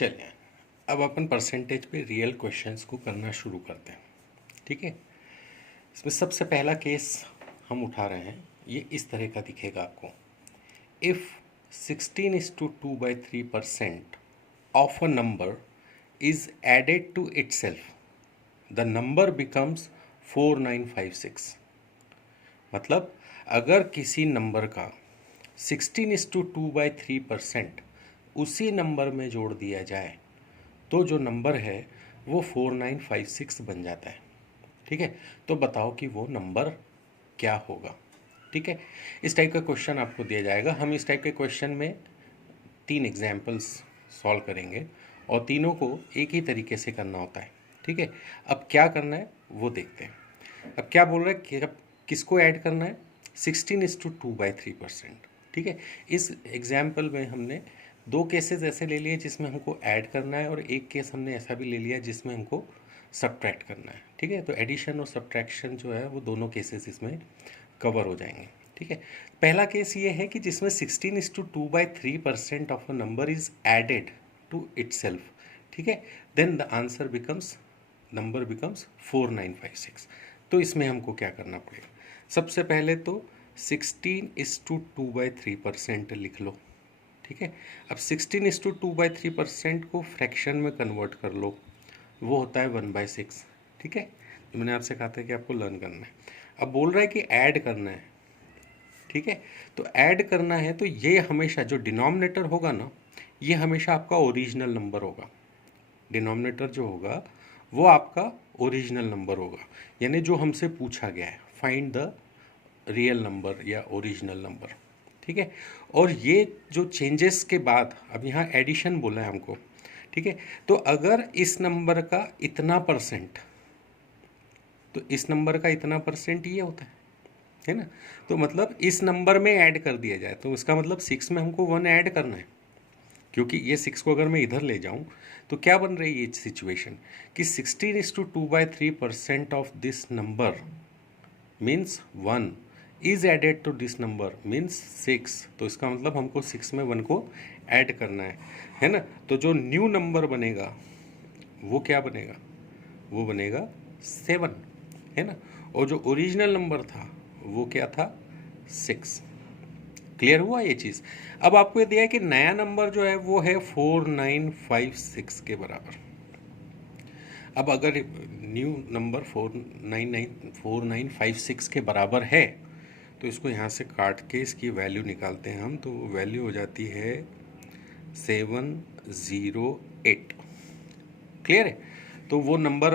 चलिए अब अपन परसेंटेज पे रियल क्वेश्चंस को करना शुरू करते हैं। ठीक है, इसमें सबसे पहला केस हम उठा रहे हैं, ये इस तरह का दिखेगा आपको। If 16:2/3% of a number is added to itself the number becomes 4956। मतलब अगर किसी नंबर का 16:2/3% उसी नंबर में जोड़ दिया जाए तो जो नंबर है वो 4956 बन जाता है। ठीक है, तो बताओ कि वो नंबर क्या होगा। ठीक है, इस टाइप का क्वेश्चन आपको दिया जाएगा। हम इस टाइप के क्वेश्चन में 3 एग्जाम्पल्स सॉल्व करेंगे और तीनों को एक ही तरीके से करना होता है। ठीक है, अब क्या करना है वो देखते हैं। अब क्या बोल रहा है कि अब किसको ऐड करना है, 16:2/3%। ठीक है, इस एग्जाम्पल में हमने 2 केसेस ऐसे ले लिए जिसमें हमको ऐड करना है और एक केस हमने ऐसा भी ले लिया जिसमें हमको सब्ट्रैक्ट करना है। ठीक है, तो एडिशन और सब्ट्रैक्शन जो है वो दोनों केसेस इसमें कवर हो जाएंगे। ठीक है, पहला केस ये है कि जिसमें 16:2/3% of a number is added to itself. ठीक है, then the answer becomes number becomes 4956। तो इसमें हमको क्या करना पड़ेगा, सबसे पहले तो 16:2/3% लिख लो। ठीक है, अब 16:2/3% को फ्रैक्शन में कन्वर्ट कर लो, वो होता है 1/6। ठीक है, तो मैंने आपसे कहा था कि आपको लर्न करना है। अब बोल रहा है कि ऐड करना है। ठीक है, तो ऐड करना है तो ये हमेशा जो डिनोमिनेटर होगा ना, ये हमेशा आपका ओरिजिनल नंबर होगा। डिनोमिनेटर जो होगा वो आपका ओरिजिनल नंबर होगा, यानी जो हमसे पूछा गया है, फाइंड द रियल नंबर या ओरिजिनल नंबर। ठीक है, और ये जो चेंजेस के बाद अब यहाँ एडिशन बोला है हमको। ठीक है, तो अगर इस नंबर का इतना परसेंट, तो इस नंबर का इतना परसेंट ये होता है ना, तो मतलब इस नंबर में ऐड कर दिया जाए तो इसका मतलब 6 में हमको 1 ऐड करना है। क्योंकि ये 6 को अगर मैं इधर ले जाऊं तो क्या बन रही है ये सिचुएशन कि 16:2/3% of this number means 1 is added to this number means 6। तो इसका मतलब हमको 6 में 1 को ऐड करना है ना। तो जो न्यू नंबर बनेगा वो क्या बनेगा, वो बनेगा 7, है ना। और जो ओरिजिनल नंबर था वो क्या था, 6। क्लियर हुआ ये चीज़। अब आपको ये दिया है कि नया नंबर जो है वो है 4956 के बराबर। अब अगर न्यू नंबर 4956 के बराबर है तो इसको यहाँ से काट के इसकी वैल्यू निकालते हैं हम, तो वैल्यू हो जाती है 708। क्लियर है, तो वो नंबर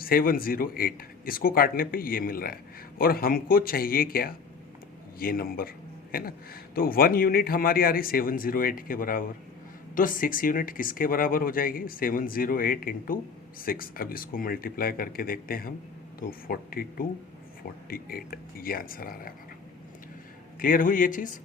708, इसको काटने पे ये मिल रहा है और हमको चाहिए क्या, ये नंबर, है ना। तो 1 यूनिट हमारी आ रही 708 के बराबर, तो 6 यूनिट किसके बराबर हो जाएगी, 708 इंटू 6। अब इसको मल्टीप्लाई करके देखते हैं हम, तो 42 48 ये आंसर आ रहा है हमारा। क्लियर हुई ये चीज़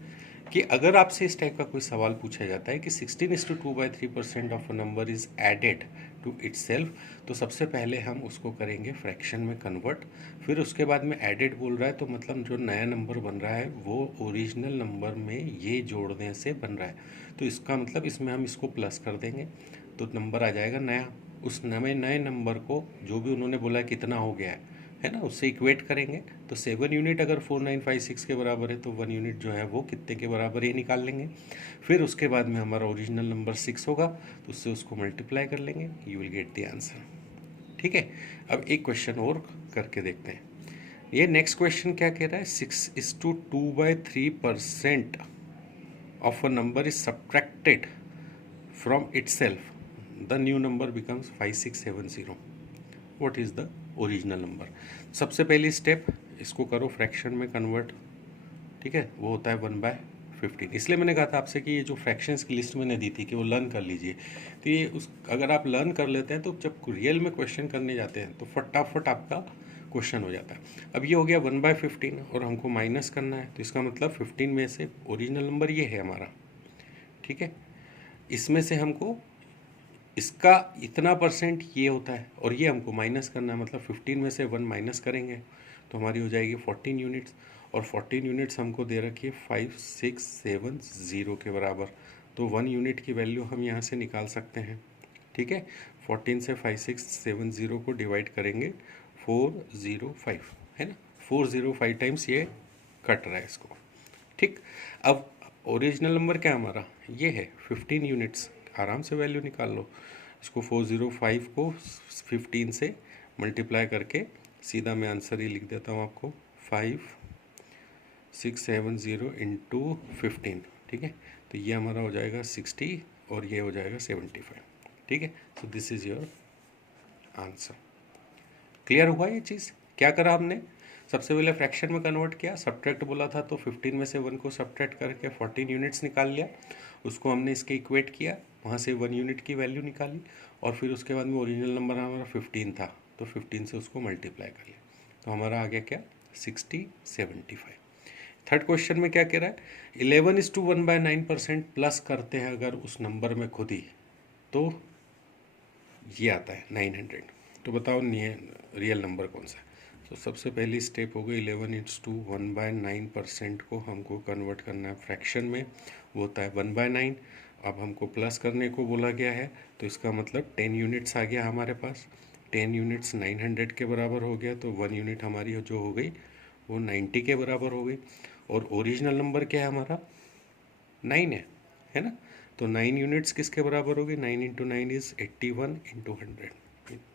कि अगर आपसे इस टाइप का कोई सवाल पूछा जाता है कि 16:2/3% of a number is added to itself, तो सबसे पहले हम उसको करेंगे फ्रैक्शन में कन्वर्ट, फिर उसके बाद में एडेड बोल रहा है तो मतलब जो नया नंबर बन रहा है वो ओरिजिनल नंबर में ये जोड़ने से बन रहा है। तो इसका मतलब इसमें हम इसको प्लस कर देंगे तो नंबर आ जाएगा नया। उस नए नंबर को जो भी उन्होंने बोला कितना हो गया है ना, उससे इक्वेट करेंगे। तो 7 यूनिट अगर 4956 के बराबर है तो 1 यूनिट जो है वो कितने के बराबर ये निकाल लेंगे। फिर उसके बाद में हमारा ओरिजिनल नंबर 6 होगा तो उससे उसको मल्टीप्लाई कर लेंगे, you will get the answer. ठीक है, अब एक क्वेश्चन और करके देखते हैं। ये नेक्स्ट क्वेश्चन क्या कह रहा है, 6:2/3% of a number is subtracted from itself, the new number becomes 5670। What is the original number. सबसे पहली स्टेप, इसको करो फ्रैक्शन में कन्वर्ट। ठीक है, वो होता है 1/15। इसलिए मैंने कहा था आपसे कि ये जो फ्रैक्शंस की लिस्ट मैंने दी थी कि वो लर्न कर लीजिए। तो ये उस अगर आप लर्न कर लेते हैं तो जब रियल में क्वेश्चन करने जाते हैं तो फटाफट आपका क्वेश्चन हो जाता है। अब ये हो गया 1/15 और हमको माइनस करना है, तो इसका मतलब 15 में से ओरिजिनल नंबर ये है हमारा। ठीक है, इसमें से हमको इसका इतना परसेंट ये होता है और ये हमको माइनस करना है, मतलब 15 में से 1 माइनस करेंगे तो हमारी हो जाएगी 14 यूनिट्स। और 14 यूनिट्स हमको दे रखी है 5670 के बराबर। तो 1 यूनिट की वैल्यू हम यहाँ से निकाल सकते हैं। ठीक है, 14 से 5670 को डिवाइड करेंगे 405, है ना, 405 टाइम्स ये कट रहा है इसको। ठीक, अब ओरिजिनल नंबर क्या हमारा ये है 15 यूनिट्स, आराम से वैल्यू निकाल लो। इसको 405 को 15 से मल्टीप्लाई करके सीधा मैं आंसर ही लिख देता हूँ आपको, 5670 इंटू 15। ठीक है, तो ये हमारा हो जाएगा 60 और ये हो जाएगा 75। ठीक है, so this is your answer. Clear हुआ ये चीज़? क्या करा हमने, सबसे पहले फ्रैक्शन में कन्वर्ट किया, सब्ट्रैक्ट बोला था तो 15 में से 1 को सब्ट्रैक्ट करके 14 यूनिट्स निकाल लिया, उसको हमने इसके इक्वेट किया, वहाँ से 1 यूनिट की वैल्यू निकाली, और फिर उसके बाद में ओरिजिनल नंबर हमारा 15 था तो 15 से उसको मल्टीप्लाई कर लिया, तो हमारा आ गया क्या 60 75। थर्ड क्वेश्चन में क्या कह रहा है, 11:1/9% प्लस करते हैं अगर उस नंबर में खुद ही, तो ये आता है 900। तो बताओ रियल नंबर कौन सा है। तो सबसे पहली स्टेप हो गई 11:1/9% को हमको कन्वर्ट करना है फ्रैक्शन में, वो होता है 1/9। अब हमको प्लस करने को बोला गया है, तो इसका मतलब 10 यूनिट्स आ गया हमारे पास, 10 यूनिट्स 900 के बराबर हो गया, तो 1 यूनिट हमारी जो हो गई वो 90 के बराबर हो गई। और ओरिजिनल नंबर क्या है हमारा 9 है ना, तो 9 यूनिट्स किसके बराबर हो गई, 9 into 9 is 81 into 100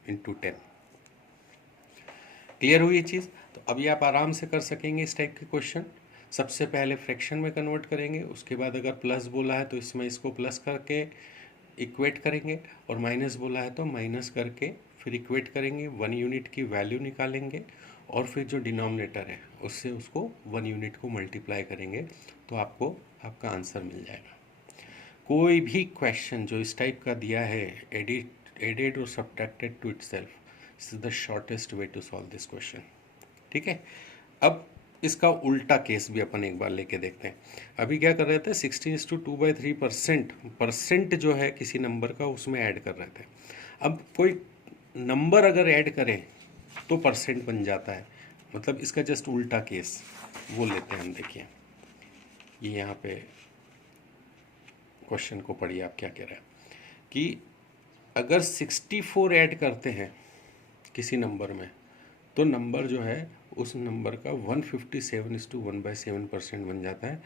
into 10। Clear हुई ये चीज़? तो अभी आप आराम से कर सकेंगे इस टाइप के क्वेश्चन। सबसे पहले फ्रैक्शन में कन्वर्ट करेंगे, उसके बाद अगर प्लस बोला है तो इसमें इसको प्लस करके इक्वेट करेंगे, और माइनस बोला है तो माइनस करके फिर इक्वेट करेंगे, 1 यूनिट की वैल्यू निकालेंगे, और फिर जो डिनोमिनेटर है उससे उसको 1 यूनिट को मल्टीप्लाई करेंगे, तो आपको आपका आंसर मिल जाएगा। कोई भी क्वेश्चन जो इस टाइप का दिया है, एडेड और subtracted to itself, this is the shortest way to solve this question. ठीक है, अब इसका उल्टा केस भी अपन एक बार लेके देखते हैं। अभी क्या कर रहे थे, 16:2/3% परसेंट जो है किसी नंबर का उसमें ऐड कर रहे थे। अब कोई नंबर अगर ऐड करें तो परसेंट बन जाता है, मतलब इसका जस्ट उल्टा केस वो लेते हैं हम। देखिए ये यहाँ पे क्वेश्चन को पढ़िए, आप क्या कह रहे हैं कि अगर 64 ऐड करते हैं किसी नंबर में, तो नंबर जो है उस नंबर का 157:1/7% बन जाता है।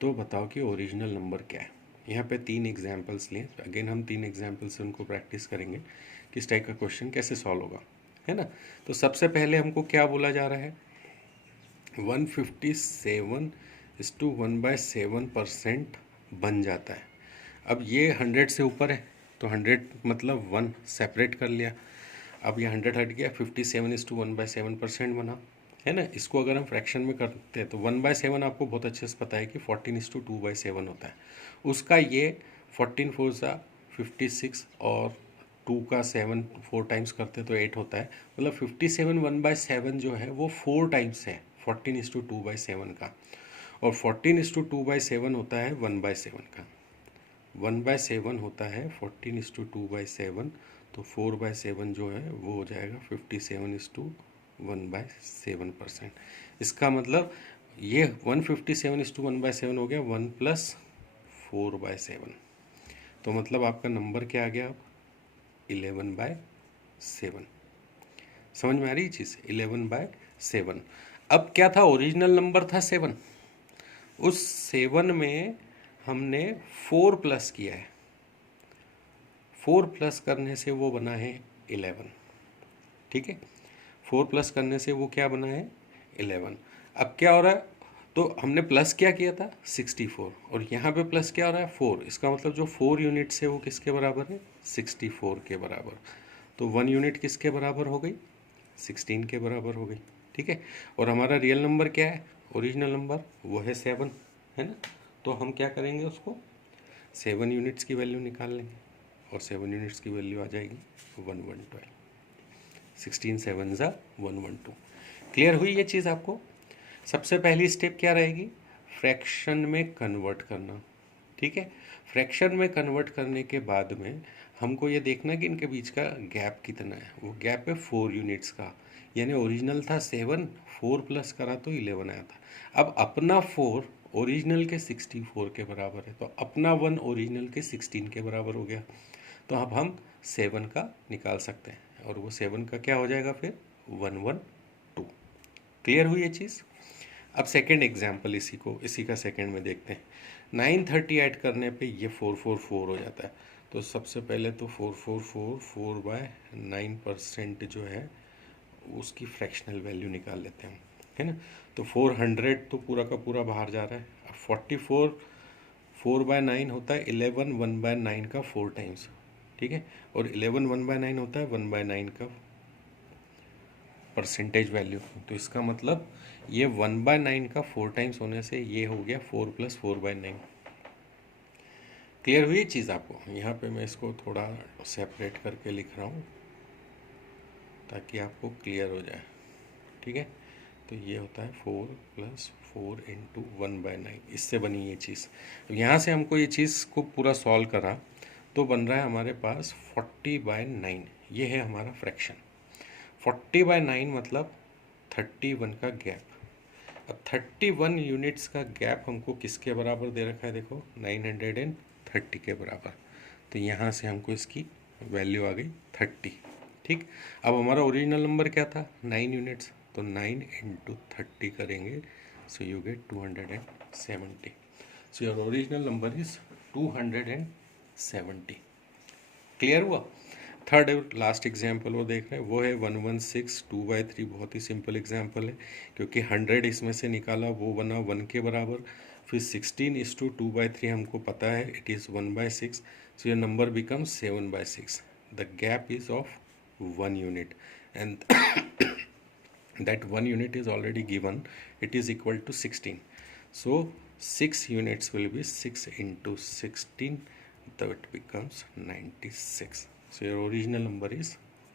तो बताओ कि ओरिजिनल नंबर क्या है। यहाँ पे 3 एग्जाम्पल्स लिए, अगेन हम 3 एग्जाम्पल से उनको प्रैक्टिस करेंगे कि इस टाइप का क्वेश्चन कैसे सॉल्व होगा, है ना। तो सबसे पहले हमको क्या बोला जा रहा है, 157:1/7% बन जाता है। अब ये 100 से ऊपर है तो 100 मतलब 1 सेपरेट कर लिया, अब ये 100 हट गया, 57:1/7% बना, है ना। इसको अगर हम फ्रैक्शन में करते हैं तो 1/7 आपको बहुत अच्छे से पता है कि 14:2/7 होता है। उसका ये 14 4 सा 56 और 2 का 7 4 टाइम्स करते तो 8 होता है, मतलब 57 1/7 जो है वो 4 टाइम्स है 14:2/7 का, और 14:2/7 होता है 1/7 का। 1/7 होता है 14:2/7, तो 4/7 जो है वो हो जाएगा 57:1/7%। इसका मतलब ये 157:1/7 हो गया 1 + 4/7, तो मतलब आपका नंबर क्या आ गया, 11/7। समझ में आ रही चीज़, 11/7। अब क्या था, ओरिजिनल नंबर था 7, उस 7 में हमने 4 प्लस किया है, 4 प्लस करने से वो बना है 11। ठीक है, 4 प्लस करने से वो क्या बना है 11। अब क्या हो रहा है, तो हमने प्लस क्या किया था 64, और यहाँ पे प्लस क्या हो रहा है 4, इसका मतलब जो 4 यूनिट्स है वो किसके बराबर है 64 के बराबर। तो 1 यूनिट किसके बराबर हो गई 16 के बराबर हो गई। ठीक है, और हमारा रियल नंबर क्या है, ओरिजिनल नंबर वो है 7, है ना। तो हम क्या करेंगे, उसको 7 यूनिट्स की वैल्यू निकाल लेंगे, और 7 यूनिट्स की वैल्यू आ जाएगी 112, 16 7 ज़ा 112। क्लियर हुई ये चीज़ आपको। सबसे पहली स्टेप क्या रहेगी, फ्रैक्शन में कन्वर्ट करना। ठीक है, फ्रैक्शन में कन्वर्ट करने के बाद में हमको ये देखना कि इनके बीच का गैप कितना है, वो गैप है 4 यूनिट्स का, यानी ओरिजिनल था 7, 4 प्लस करा तो 11 आया था। अब अपना 4 ओरिजिनल के 64 के बराबर है, तो अपना 1 ओरिजिनल के 16 के बराबर हो गया। तो अब हम 7 का निकाल सकते हैं, और वो 7 का क्या हो जाएगा फिर 112। क्लियर हुई ये चीज़। अब सेकेंड एग्जाम्पल इसी का सेकेंड में देखते हैं। 930 ऐड करने पे ये 444 हो जाता है। तो सबसे पहले तो 444 4/9% जो है उसकी फ्रैक्शनल वैल्यू निकाल लेते हैं, है ना। तो 400 तो पूरा का पूरा बाहर जा रहा है। अब 44 4/9 होता है 11 1/9 का 4 टाइम्स, ठीक है। और 11 1/9 होता है 1/9 का परसेंटेज वैल्यू। तो इसका मतलब ये 1/9 का 4 टाइम्स होने से ये हो गया 4 + 4/9। क्लियर हुई चीज़ आपको। यहाँ पे मैं इसको थोड़ा सेपरेट करके लिख रहा हूँ ताकि आपको क्लियर हो जाए, ठीक है। तो ये होता है 4 + 4 × 1/9, इससे बनी ये चीज़। अब यहाँ से हमको ये चीज़ को पूरा सॉल्व करा तो बन रहा है हमारे पास 40/9। ये है हमारा फ्रैक्शन। 40/9 मतलब 31 का गैप। अब 31 यूनिट्स का गैप हमको किसके बराबर दे रखा है, देखो 930 के बराबर। तो यहाँ से हमको इसकी वैल्यू आ गई 30, ठीक। अब हमारा ओरिजिनल नंबर क्या था 9 यूनिट्स, तो 9 × 30 करेंगे, so you get 270। So your original number is 270। Clear हुआ। थर्ड और लास्ट एग्जाम्पल वो देख रहे हैं, वो है 116 2/3। बहुत ही सिंपल एग्जाम्पल है, क्योंकि 100 इसमें से निकाला वो बना 1 के बराबर। फिर 16 = 2/3 हमको पता है it is 1/6। So your number becomes 7/6। The gap is of 1 unit and that 1 unit is already given, it is equal to 16. So 6 units will be 6 × 16, that becomes 96. So your original number is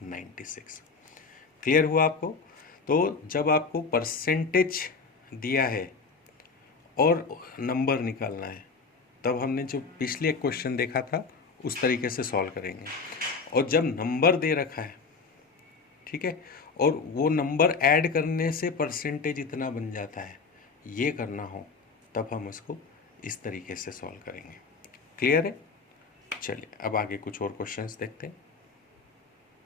96. Clear हुआ आपको। तो जब आपको percentage दिया है और number निकालना है, तब हमने जो पिछले एक क्वेश्चन देखा था उस तरीके से सॉल्व करेंगे। और जब नंबर दे रखा है, ठीक है, और वो नंबर ऐड करने से परसेंटेज इतना बन जाता है, ये करना हो तब हम उसको इस तरीके से सॉल्व करेंगे। क्लियर है। चलिए अब आगे कुछ और क्वेश्चंस देखते हैं।